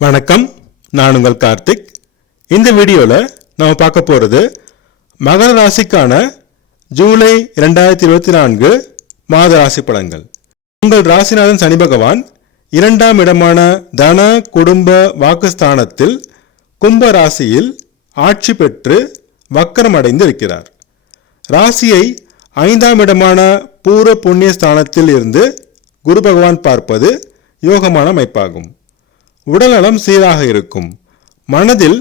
வணக்கம், நான் உங்கள் கார்த்திக். இந்த வீடியோவில் நாம் பார்க்க போகிறது மகர ராசிக்கான ஜூலை 2024 மாத ராசி பலன்கள். உங்கள் ராசிநாதன் சனி பகவான் 2ஆம் இடமான தன குடும்ப வாக்குஸ்தானத்தில் கும்ப ராசியில் ஆட்சி பெற்று வக்கரம் அடைந்து இருக்கிறார். ராசியை 5ஆம் இடமான பூர்வ புண்ணிய ஸ்தானத்தில் இருந்து குரு பகவான் பார்ப்பது யோகமான அமைப்பாகும். உடல்நலம் சீராக இருக்கும். மனதில்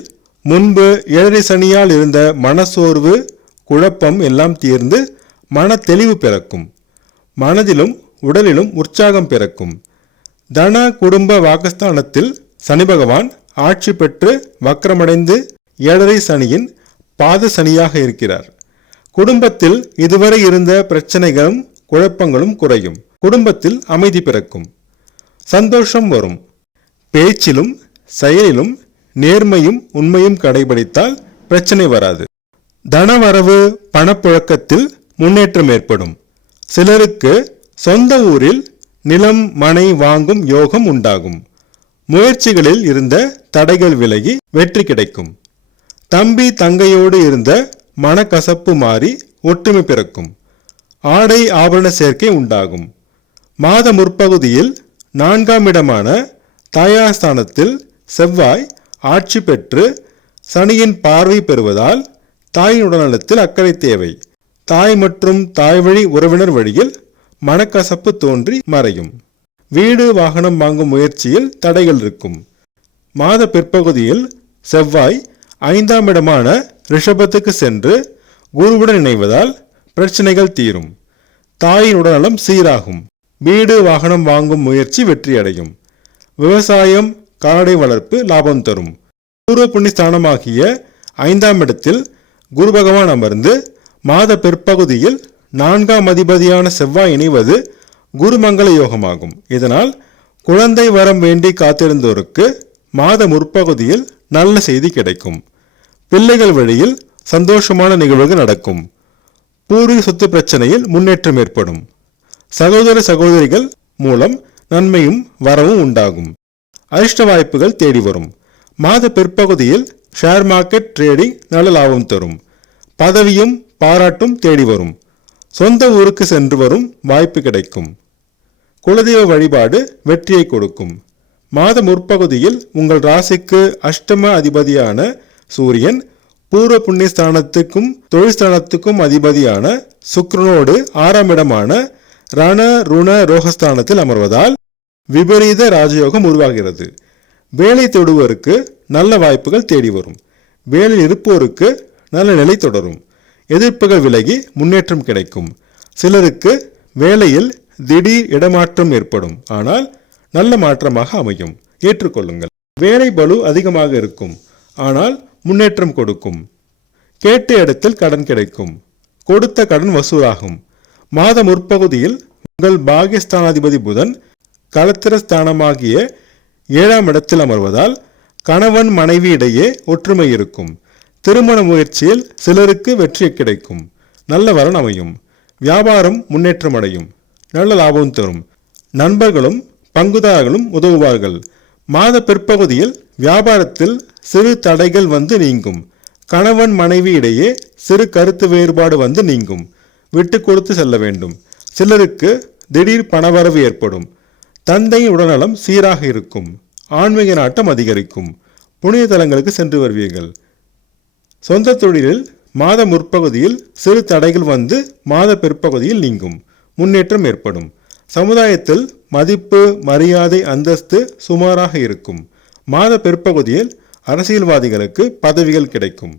முன்பு 7 சனியால் இருந்த மனசோர்வு குழப்பம் எல்லாம் தீர்ந்து மன தெளிவு பிறக்கும். மனதிலும் உடலிலும் உற்சாகம் பிறக்கும். தன குடும்ப வாக்குஸ்தானத்தில் சனி பகவான் ஆட்சி பெற்று வக்கரமடைந்து 7 சனியின் பாத சனியாக இருக்கிறார். குடும்பத்தில் இதுவரை இருந்த பிரச்சனைகளும் குழப்பங்களும் குறையும். குடும்பத்தில் அமைதி பிறக்கும். சந்தோஷம் வரும். பேச்சிலும் செயலிலும் நேர்மையும் உண்மையும் கடைபிடித்தால் பிரச்சனை வராது. தனவரவு பணப்புழக்கத்தில் முன்னேற்றம் ஏற்படும். சிலருக்கு சொந்த ஊரில் நிலம் மனை வாங்கும் யோகம் உண்டாகும். முயற்சிகளில் இருந்த தடைகள் விலகி வெற்றி கிடைக்கும். தம்பி தங்கையோடு இருந்த மனக்கசப்பு மாறி ஒற்றுமை பிறக்கும். ஆடை ஆபரண சேர்க்கை உண்டாகும். மாத முற்பகுதியில் 4ஆம் இடமான தாயாஸ்தானத்தில் செவ்வாய் ஆட்சி பெற்று சனியின் பார்வை பெறுவதால் தாயின் உடல்நலத்தில் அக்கறை தேவை. தாய் மற்றும் தாய் வழி உறவினர் வழியில் மனக்கசப்பு தோன்றி மறையும். வீடு வாகனம் வாங்கும் முயற்சியில் தடைகள் இருக்கும். மாத பிற்பகுதியில் செவ்வாய் 5ஆம் இடமான ரிஷபத்துக்கு சென்று குருவுடன் இணைவதால் பிரச்சனைகள் தீரும். தாயின் உடல்நலம் சீராகும். வீடு வாகனம் வாங்கும் முயற்சி வெற்றியடையும். விவசாயம் கால்நடை வளர்ப்பு லாபம் தரும். பூர்வ புண்ணியஸ்தானமாகிய 5ஆம் இடத்தில் குரு பகவான் அமர்ந்து மாத பிற்பகுதியில் 4ஆம் அதிபதியான செவ்வாய் இணைவது குருமங்கள யோகமாகும். இதனால் குழந்தை வரம் வேண்டி காத்திருந்தோருக்கு மாத முற்பகுதியில் நல்ல செய்தி கிடைக்கும். பிள்ளைகள் வழியில் சந்தோஷமான நிகழ்வுகள் நடக்கும். பூர்வீக சொத்து பிரச்சனையில் முன்னேற்றம் ஏற்படும். சகோதர சகோதரிகள் மூலம் நன்மையும் வரவும் உண்டாகும். அதிர்ஷ்ட வாய்ப்புகள் தேடி வரும். மாத பிற்பகுதியில் ஷேர் மார்க்கெட் ட்ரேடிங் நல்ல லாபம் தரும். பதவியும் பாராட்டும் தேடி வரும். சொந்த ஊருக்கு சென்று வரும் வாய்ப்பு கிடைக்கும். குலதெய்வ வழிபாடு வெற்றியை கொடுக்கும். மாத முற்பகுதியில் உங்கள் ராசிக்கு அஷ்டம அதிபதியான சூரியன் பூர்வ புண்ணிய ஸ்தானத்துக்கும் தொழில் ஸ்தானத்துக்கும் அதிபதியான சுக்கிரனோடு 6ஆம் இடமான ரண ருண ரோகஸ்தானத்தில் அமர்வதால் விபரீத ராஜயோகம் உருவாகிறது. வேலை தொடுவோருக்கு நல்ல வாய்ப்புகள் தேடி வரும். வேலையில் இருப்போருக்கு நல்ல நிலை தொடரும். எதிர்ப்புகள் விலகி முன்னேற்றம் கிடைக்கும். சிலருக்கு வேலையில் திடீர் இடமாற்றம் ஏற்படும். ஆனால் நல்ல மாற்றமாக அமையும். ஏற்றுக்கொள்ளுங்கள். வேலை பளு அதிகமாக இருக்கும். ஆனால் முன்னேற்றம் கொடுக்கும். கேட்ட இடத்தில் கடன் கிடைக்கும். கொடுத்த கடன் வசூலாகும். மாத முற்பகுதியில் உங்கள் பாகியஸ்தானாதிபதி புதன் களத்திரஸ்தானமாகிய 7ஆம் இடத்தில் அமர்வதால் கணவன் மனைவி இடையே ஒற்றுமை இருக்கும். திருமண முயற்சியில் சிலருக்கு வெற்றி கிடைக்கும். நல்ல வரன் அமையும். வியாபாரம் முன்னேற்றம் அடையும். நல்ல லாபம் தரும். நண்பர்களும் பங்குதாரர்களும் உதவுவார்கள். மாத பிற்பகுதியில் வியாபாரத்தில் சிறு தடைகள் வந்து நீங்கும். கணவன் மனைவி இடையே சிறு கருத்து வேறுபாடு வந்து நீங்கும். விட்டு கொடுத்து செல்ல வேண்டும். சிலருக்கு திடீர் பணவரவு ஏற்படும். தந்தையின் உடல்நலம் சீராக இருக்கும். ஆன்மீக நாட்டம் அதிகரிக்கும். புனித தலங்களுக்கு சென்று வருவீர்கள். சொந்த தொழிலில் மாத முற்பகுதியில் சிறு தடைகள் வந்து மாத பிற்பகுதியில் நீங்கும். முன்னேற்றம் ஏற்படும். சமுதாயத்தில் மதிப்பு மரியாதை அந்தஸ்து சுமாராக இருக்கும். மாத பிற்பகுதியில் அரசியல்வாதிகளுக்கு பதவிகள் கிடைக்கும்.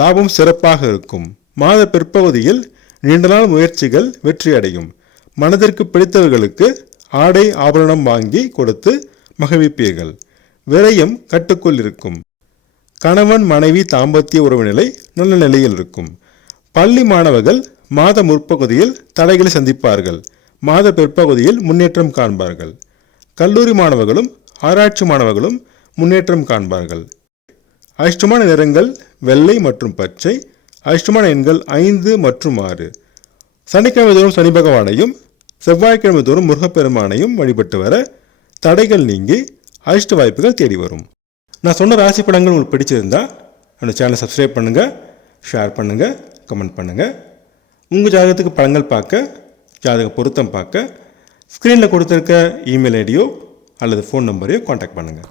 லாபம் சிறப்பாக இருக்கும். மாத பிற்பகுதியில் நீண்ட நாள் முயற்சிகள் வெற்றியடையும். மனதிற்கு பிடித்தவர்களுக்கு ஆடை ஆபரணம் வாங்கி கொடுத்து மகிழ்விப்பீர்கள். விரயம் கட்டுக்குள் இருக்கும். கணவன் மனைவி தாம்பத்திய உறவு நிலை நல்ல நிலையில் இருக்கும். பள்ளி மாணவர்கள் மாத முற்பகுதியில் தடைகளை சந்திப்பார்கள். மாத பிற்பகுதியில் முன்னேற்றம் காண்பார்கள். கல்லூரி மாணவர்களும் ஆராய்ச்சி மாணவர்களும் முன்னேற்றம் காண்பார்கள். அதிர்ஷ்டமான நிறங்கள் வெள்ளை மற்றும் பச்சை. அதிர்ஷ்டமான எண்கள் 5 மற்றும் 6. சனிக்கிழமை தோறும் சனி பகவானையும் செவ்வாய்க்கிழமை தோறும் முருகப்பெருமானையும் வழிபட்டு வர தடைகள் நீங்கி அதிர்ஷ்ட வாய்ப்புகள் தேடி வரும். நான் சொன்ன ராசி பலன்கள் உங்களுக்கு பிடிச்சிருந்தா என்னோட சேனலை சப்ஸ்கிரைப் பண்ணுங்கள், ஷேர் பண்ணுங்கள், கமெண்ட் பண்ணுங்கள். உங்கள் ஜாதகத்துக்கு பலன்கள் பார்க்க, ஜாதக பொருத்தம் பார்க்க ஸ்க்ரீனில் கொடுத்துருக்க இமெயில் ஐடியோ அல்லது ஃபோன் நம்பரையோ காண்டாக்ட் பண்ணுங்கள்.